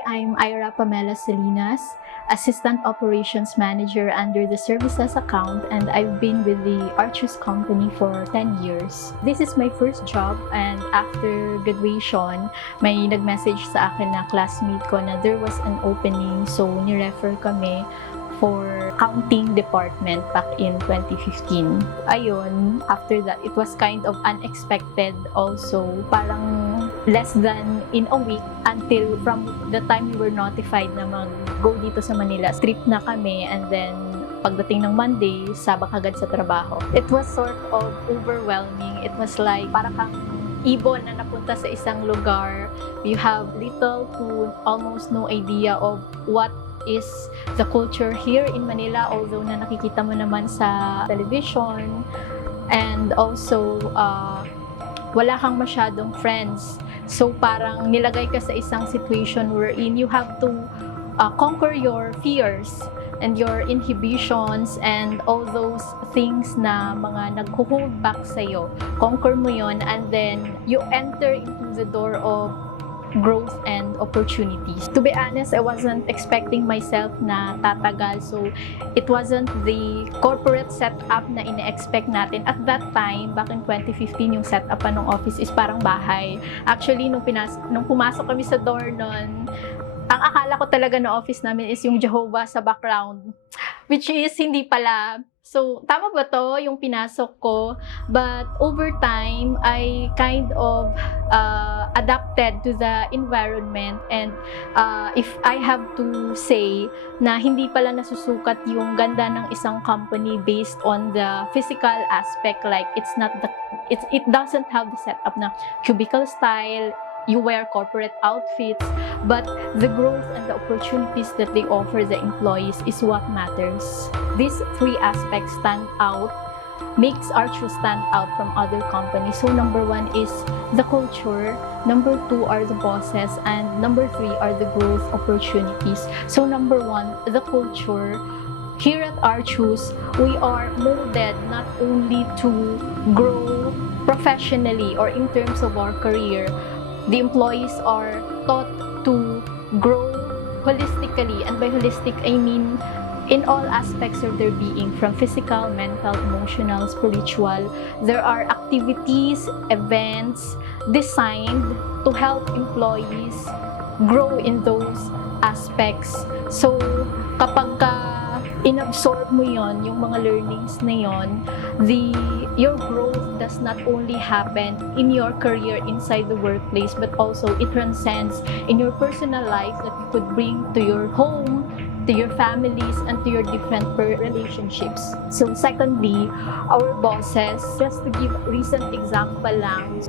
Hi, I'm Ira Pamela Salinas, Assistant Operations Manager under the Services account, and I've been with the Archus company for 10 years. This is my first job, and after graduation, may nag-message sa akin na classmate ko na there was an opening, so ni-refer kami for accounting department back in 2015. Ayun, after that, it was kind of unexpected also. Parang less than in a week until from the time we were notified na mag-go dito sa Manila. Trip na kami, and then pagdating ng Monday, sabak agad sa trabaho. It was sort of overwhelming. It was like para kang ibon na napunta sa isang lugar. You have little to almost no idea of what is the culture here in Manila, although na nakikita mo naman sa television, and also wala kang masyadong friends. So parang nilagay ka sa isang situation wherein you have to conquer your fears and your inhibitions and all those things na mga nagho-hold back sa'yo. Conquer mo yon, and then you enter into the door of growth and opportunities. To be honest, I wasn't expecting myself na tatagal, so it wasn't the corporate setup na ine-expect natin. At that time, back in 2015, yung setup pa ng office is parang bahay. Actually, nung pumasok kami sa door nun, ang akala ko talaga na office namin is yung Jehovah sa background, which is hindi pala. So, tama ba to yung pinasok ko? But over time, I kind of adapted to the environment, and if I have to say na hindi pala nasusukat yung ganda ng isang company based on the physical aspect, like it doesn't have the setup na cubicle style, you wear corporate outfits, but the growth and the opportunities that they offer the employees is what matters. These three aspects stand out, makes Archus stand out from other companies. So number one is the culture, number two are the bosses, and number three are the growth opportunities. So number one, the culture. Here at Archus, we are molded not only to grow professionally or in terms of our career. The employees are taught to grow holistically, and by holistic I mean in all aspects of their being, from physical, mental, emotional, spiritual. There are activities, events designed to help employees grow in those aspects. So kapag inabsorb mo yon, yung mga learnings na yon, your growth does not only happen in your career inside the workplace, but also it transcends in your personal life that you could bring to your home, to your families, and to your different relationships. So secondly, our bosses, just to give a recent example lang,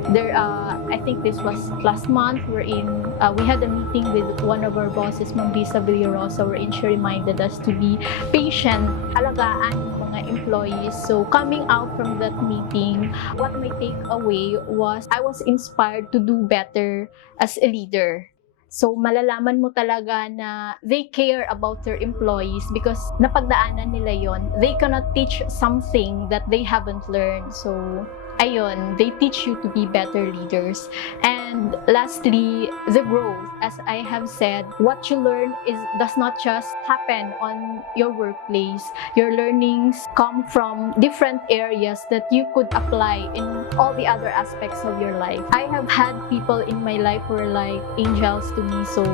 I think this was last month, wherein we had a meeting with one of our bosses, Ma'am Lisa Villarosa, wherein she reminded us to be patient, alagaan yung mga employees. So coming out from that meeting, what my takeaway was, I was inspired to do better as a leader. So, malalaman mo talaga na they care about their employees because napagdaanan nila yon. They cannot teach something that they haven't learned. So, ayun, they teach you to be better leaders. And lastly, the growth. As I have said, what you learn does not just happen on your workplace. Your learnings come from different areas that you could apply in all the other aspects of your life. I have had people in my life who are like angels to me. So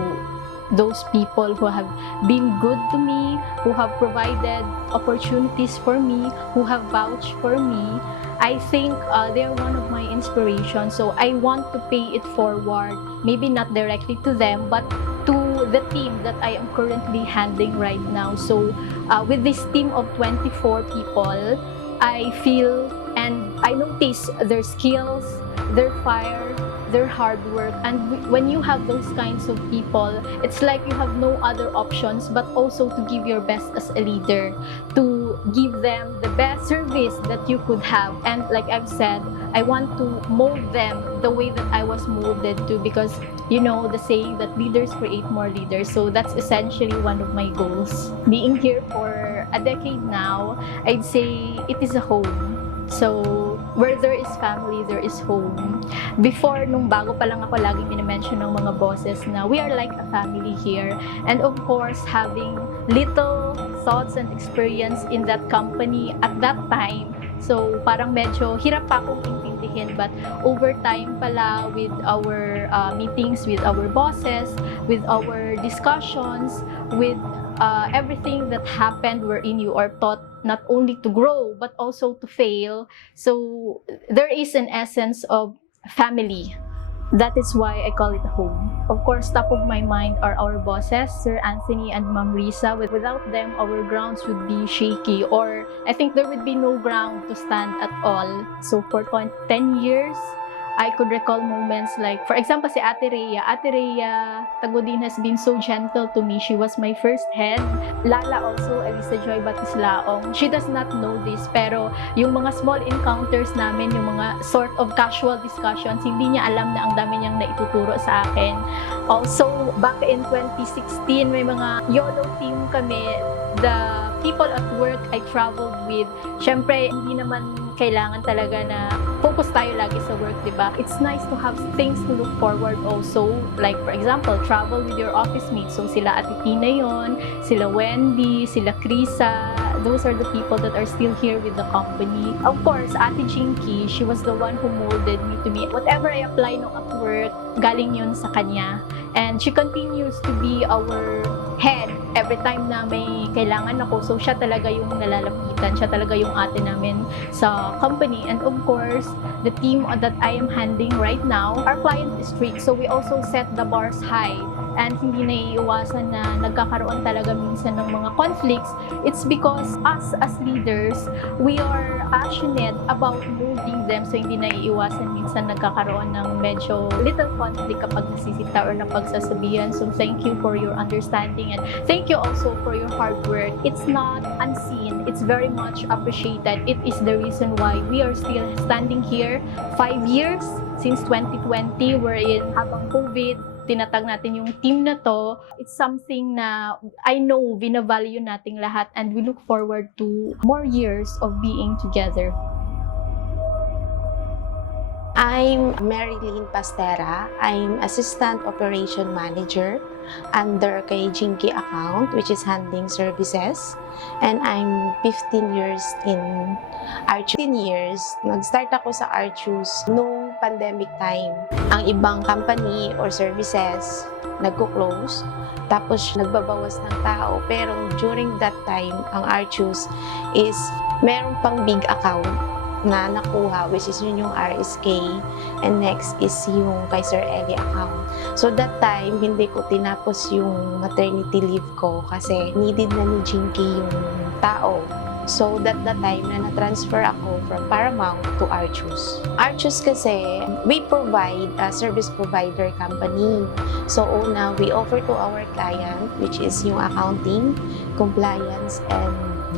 those people who have been good to me, who have provided opportunities for me, who have vouched for me, I think they're one of my inspirations. So I want to pay it forward, maybe not directly to them, but to the team that I am currently handling right now. So with this team of 24 people, I feel and I notice their skills, their fire, their hard work. And when you have those kinds of people, it's like you have no other options but also to give your best as a leader, to give them the best service that you could have. And like I've said, I want to mold them the way that I was molded to, because you know the saying that leaders create more leaders. So that's essentially one of my goals. Being here for a decade now, I'd say it is a home. So where there is family, there is home. Before, nung bago pa lang ako, laging minimension ng mga bosses na we are like a family here. And of course, having little thoughts and experience in that company at that time, so parang medyo hirap pa akong intindihin, but over time pala with our meetings with our bosses, with our discussions, with everything that happened wherein you are taught not only to grow but also to fail. So there is an essence of family. That is why I call it home. Of course, top of my mind are our bosses, Sir Anthony and Ma'am Risa. Without them, our grounds would be shaky, or I think there would be no ground to stand at all. So for 10 years, I could recall moments like, for example, si Ate Rhea. Ate Rhea Tagodin has been so gentle to me. She was my first head. Lala also, Elisa Joy Batislaong. She does not know this, pero yung mga small encounters namin, yung mga sort of casual discussions, hindi niya alam na ang dami niyang naituturo sa akin. Also, back in 2016, may mga YOLO team kami. The people at work I traveled with, syempre, hindi naman kailangan talaga na focus tayo lagi sa work, di ba? It's nice to have things to look forward also. Like, for example, travel with your office mates. So, sila Ate Tina yon, sila Wendy, sila Krisa. Those are the people that are still here with the company. Of course, Ate Jinky, she was the one who molded me to me. Whatever I apply no at work, galing yun sa kanya. And she continues to be our head every time na may kailangan ako. So, siya talaga yung nalalapitan. Siya talaga yung ate namin sa company. And of course, the team that I am handling right now, our client is strict. So, we also set the bars high. And hindi naiiwasan na nagkakaroon talaga minsan ng mga conflicts. It's because us as leaders, we are passionate about molding them. So, hindi naiiwasan minsan nagkakaroon ng medyo little conflict kapag nasisita or napagsasabihan. So, thank you for your understanding and thank you also for your hard work. It's not unseen. It's very much appreciated. It is the reason why we are still standing here 5 years since 2020, wherein habang COVID, tinatag natin yung team na to. It's something na I know binavalue nating lahat and we look forward to more years of being together. I'm Marilyn Pastera. I'm Assistant Operation Manager under kay Jinky account, which is handling services. And I'm 15 years in Archus. 15 years, nag-start ako sa Archus nung pandemic time. Ang ibang company or services nagko-close, tapos nagbabawas ng tao. Pero during that time, ang Archus is meron pang big account na nakuha, which is yun yung RSK, and next is yung kay Sir Eli account. So that time, hindi ko tinapos yung maternity leave ko kasi needed na ni Jinky yung tao. So that the time na na-transfer ako from Paramount to Archus. Archus kasi, we provide a service provider company. So una, we offer to our client, which is yung accounting, compliance, and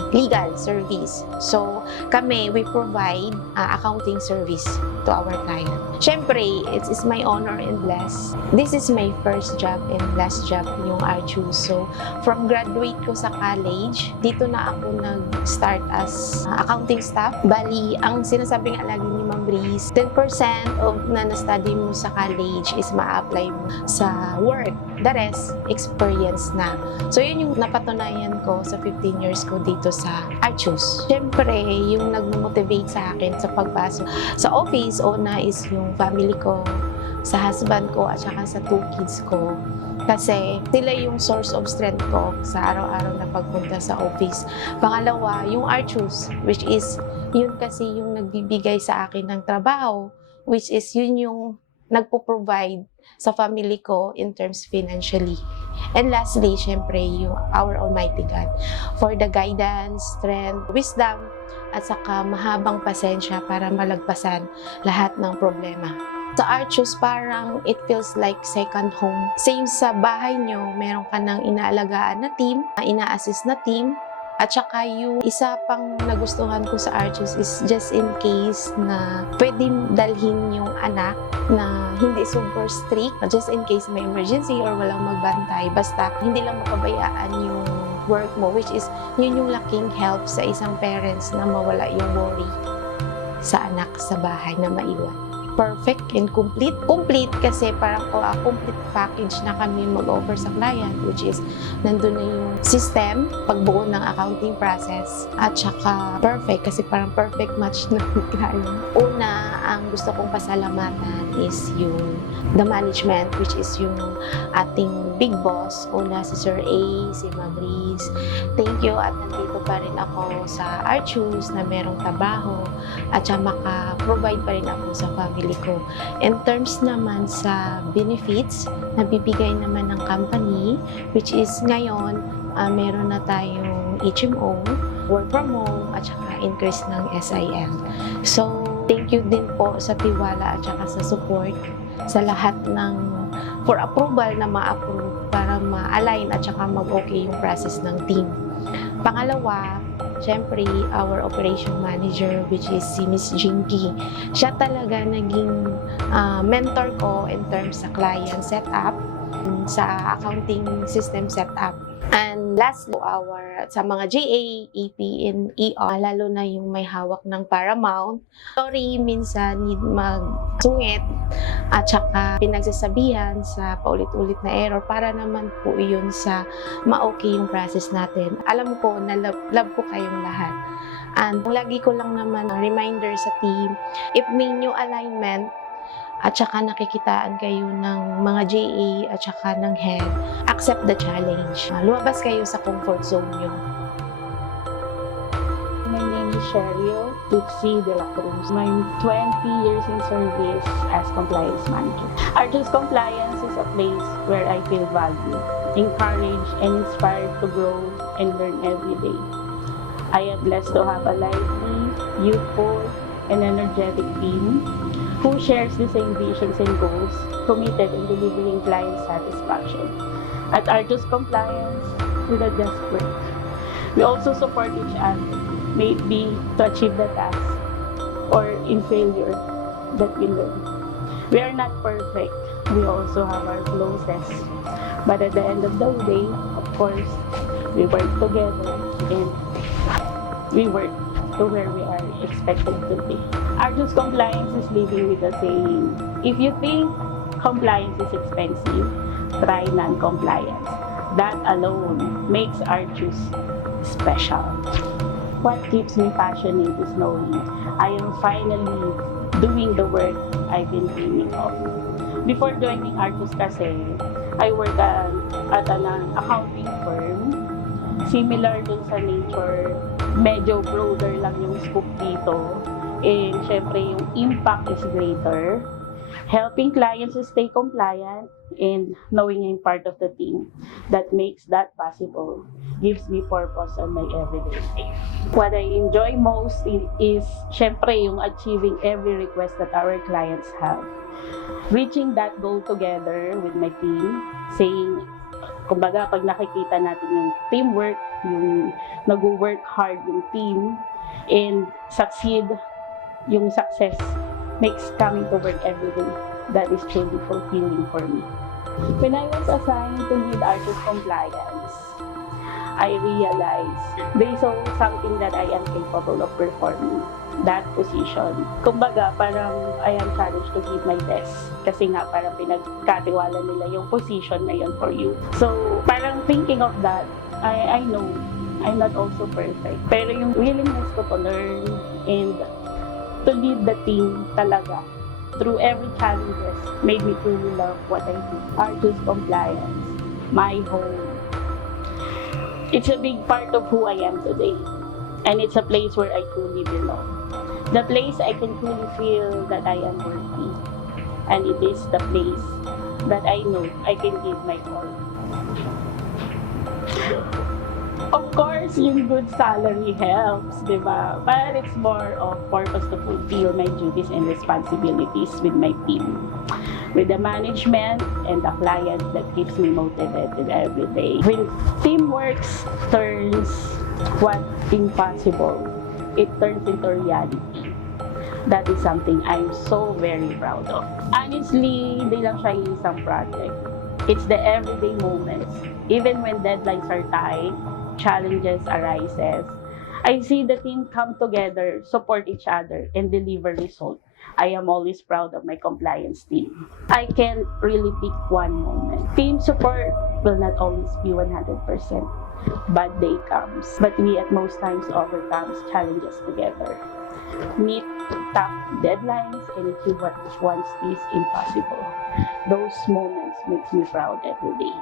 legal service. So, kami, we provide accounting service to our client. Siyempre, it's my honor and bless. This is my first job and last job yung Archus. So, from graduate ko sa college, dito na ako nag-start as accounting staff. Bali, ang sinasabi nga lagi ni Ma'am Breeze, 10% of na na-study mo sa college is ma-apply mo sa work. The rest, experience na. So, yun yung napatunayan ko sa 15 years ko dito sa Archus. Siyempre, yung nag-motivate sa akin sa pagpasok sa office, una is yung family ko, sa husband ko, at saka sa 2 kids ko. Kasi sila yung source of strength ko sa araw-araw na pagpunta sa office. Pangalawa, yung Archus, which is yun kasi yung nagbibigay sa akin ng trabaho, which is yun yung nagpo-provide sa family ko in terms financially. And lastly, syempre, yung our Almighty God for the guidance, strength, wisdom, at saka mahabang pasensya para malagpasan lahat ng problema. Sa Archus, parang it feels like second home. Same sa bahay nyo, meron ka ng inaalagaan na team, ina-assist na team, at saka yung isa pang nagustuhan ko sa Archus is just in case na pwedeng dalhin yung anak na hindi super strict, just in case may emergency or walang magbantay, basta hindi lang mapabayaan yung work mo, which is yun yung laking help sa isang parents na mawala yung worry. sa anak sa bahay na maiwan. Perfect and complete. Complete kasi parang complete package na kami mag-offer sa client, which is nandun na yung system, pagbuo ng accounting process, at saka perfect kasi parang perfect match ng client. Una, ang gusto kong pasalamatan is yung the management, which is yung ating big boss. Una, si Sir A, si Ma'am Riz. Thank you at nandito pa rin ako sa Archus na merong trabaho at saka maka-provide pa rin ako sa family ko. In terms naman sa benefits na bibigay naman ng company, which is ngayon, meron na tayong HMO, work from home, at saka increase ng SIM. So, thank you din po sa tiwala at saka sa support sa lahat ng for approval na ma-approve para ma-align at saka mag-okay yung process ng team. Pangalawa, syempre, our operation manager, which is si Miss Jinky. Siya talaga naging mentor ko in terms sa client setup, sa accounting system setup. And last, sa mga GA, EP, and ER, lalo na yung may hawak ng Paramount. Sorry, minsan need magsungit at saka pinagsasabihan sa paulit-ulit na error para naman po yun sa ma-okay yung process natin. Alam ko na love ko kayong lahat. And lagi ko lang naman reminder sa team, if may new alignment, at saka nakikitaan kayo ng mga GA at saka ng head, accept the challenge. Lumabas kayo sa comfort zone nyo. My name is Sheryl Tuxi de la Cruz. I'm 20 years in service as compliance manager. Archus Compliance is a place where I feel valued, encouraged, and inspired to grow and learn every day. I am blessed to have a lively, youthful, and energetic team who shares the same visions and goals, committed in delivering client satisfaction. At Archus Compliance, we don't just work. We also support each other, may it be to achieve the task or in failure that we learn. We are not perfect. We also have our flaws. But at the end of the day, of course, we work together and we work to where we are expected to be. Archus Compliance is living with the saying, if you think compliance is expensive, try non-compliance. That alone makes Archus special. What keeps me passionate is knowing I am finally doing the work I've been dreaming of. Before joining Archus kasi, I work at an accounting firm. Similar dun sa nature, medyo broader lang yung scope dito. And syempre, yung impact is greater. Helping clients to stay compliant and knowing I'm part of the team that makes that possible gives me purpose on my everyday life. What I enjoy most is syempre yung achieving every request that our clients have. Reaching that goal together with my team, saying, kumbaga, pag nakikita natin yung teamwork, yung nag-work hard yung team, and succeed, yung success makes coming to work every day. That is truly fulfilling for me. When I was assigned to lead Archus Compliance, I realized they saw something that I am capable of performing. That position. Kumbaga, parang I am challenged to give my best. Kasi nga, parang pinagkatiwala nila yung position na yun for you. So, parang thinking of that, I know I'm not also perfect. Pero yung willingness ko to learn and to lead the team talaga through every challenges made me truly love what I do. Archus Compliance, my home. It's a big part of who I am today. And it's a place where I truly belong. The place I can truly feel that I am worthy. And it is the place that I know I can give my all. Of course, yung good salary helps, di ba? But it's more of purpose to fulfill my duties and responsibilities with my team. With the management and the client that keeps me motivated every day. When teamwork turns what impossible, it turns into reality. That is something I'm so very proud of. Honestly, hindi lang siya yung isang project. It's the everyday moments. Even when deadlines are tight, challenges arises, I see the team come together, support each other, and deliver results. I am always proud of my compliance team. I can't really pick one moment. Team support will not always be 100%. Bad day comes, but we at most times overcome challenges together. Meet tough deadlines and achieve what once is impossible. Those moments make me proud every day.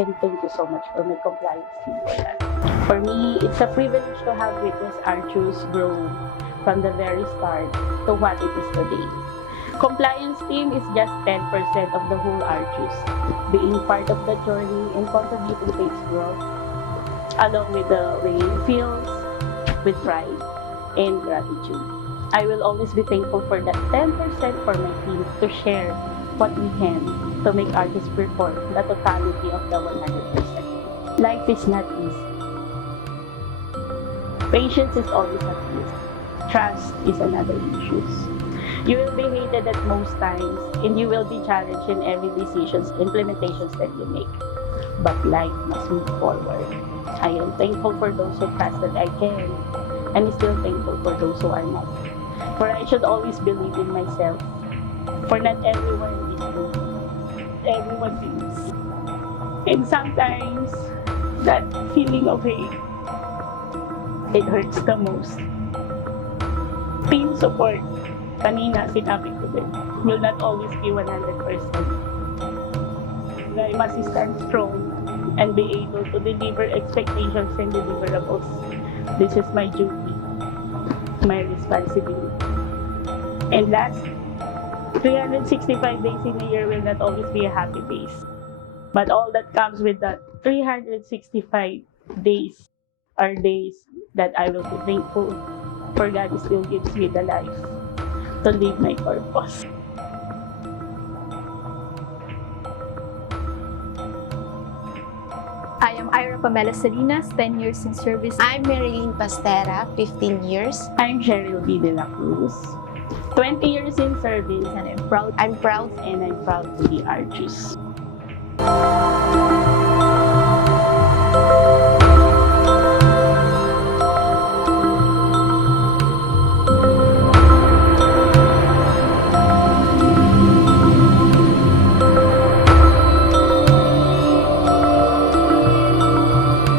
And thank you so much for my compliance team for that. For me, it's a privilege to have witnessed Archus grow from the very start to what it is today. Compliance team is just 10% of the whole Archus, being part of the journey and contributing to its growth, along with the way it feels, with pride and gratitude. I will always be thankful for that 10% for my team to share what we can to make Archus perform the totality of the 100%. Life is not easy. Patience is always at risk. Trust is another issue. You will be hated at most times, and you will be challenged in every decisions, implementations that you make. But life must move forward. I am thankful for those who trust that I can, and still thankful for those who are not. For I should always believe in myself. For not everyone is good. Everyone is. And sometimes, that feeling of hate, it hurts the most. Team support, kanina sinabi ko din, will not always be 100%. I must stand strong and be able to deliver expectations and deliverables. This is my duty, my responsibility. And last, 365 days in a year will not always be a happy days. But all that comes with that 365 days are days that I will be thankful for God still gives me the life to live my purpose. I am Ira Pamela Salinas, 10 years in service. I'm Marilyn Pastera, 15 years. I'm Cheryl B. De La Cruz, 20 years in service, And I'm proud I'm proud and I'm proud to be Archus.